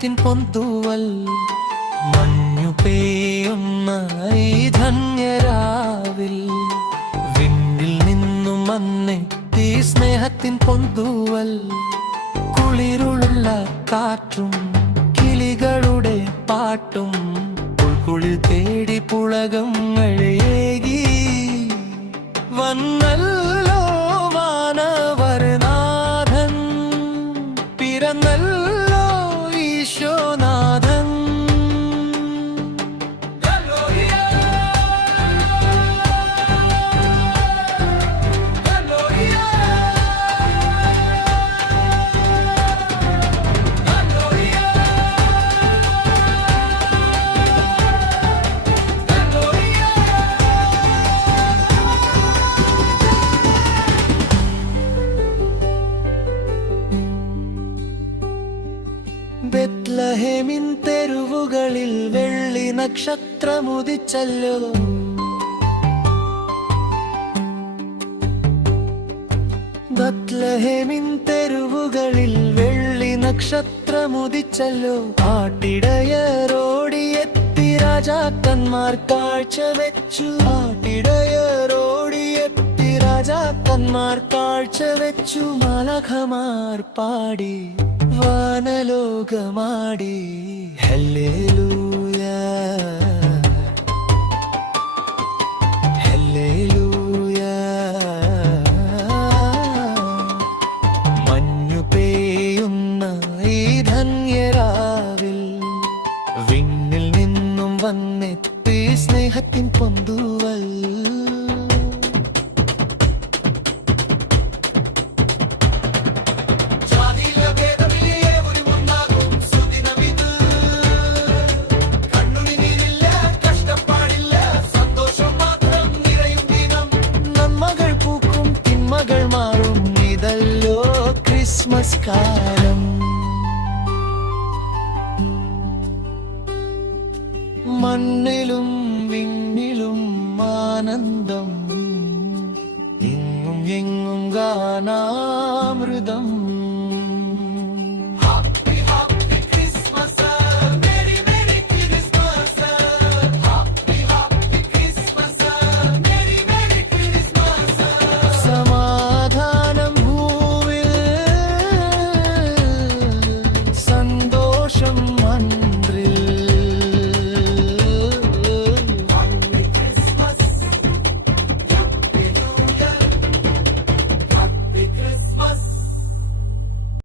സ്നേഹത്തിൻ പൊന്തൂവൽ. മഞ്ഞു പെയ്യുന്ന ഈ ധന്യരാവിൽ വിണ്ണിൽ നിന്നും വന്നെത്തി സ്നേഹത്തിൻ പൊന്തൂവൽ. കുളിരുള്ള കാറ്റും കിളികളുടെ പാട്ടും ഉൾക്കുളിൽ തേടി പുളകങ്ങളേകി വന്നല്ലോ വാനവരനാഥൻ, പിറന്നല്ലോ ഈശോനാഥൻ. ബെത്ലഹേമിൻ തെരുവുകളിൽ വെള്ളി നക്ഷത്രമുദിച്ചല്ലോ. ബെത്ലഹേമിൻ തെരുവുകളിൽ വെള്ളി നക്ഷത്രമുദിച്ചല്ലോ. ആട്ടിടയരോടിയെത്തി രാജാക്കന്മാർ കാഴ്ചവെച്ചു. ആട്ടിടയരോടിയെത്തി രാജാക്കന്മാർ കാഴ്ചവെച്ചു. മാലാഖമാർ പാടി വാനലോകമാടി ഹല്ലേലൂയ ഹല്ലേലൂയ. മഞ്ഞു പെയ്യുന്ന ഈ ധന്യരാവിൽ വിണ്ണിൽ നിന്നും വന്നെത്തി സ്നേഹത്തിൻ പൊന്തൂവൽ. നമസ്കാരം. മണ്ണിലും വിണ്ണിലും ആനന്ദം, എങ്ങും എങ്ങും ഗാനാമൃതം.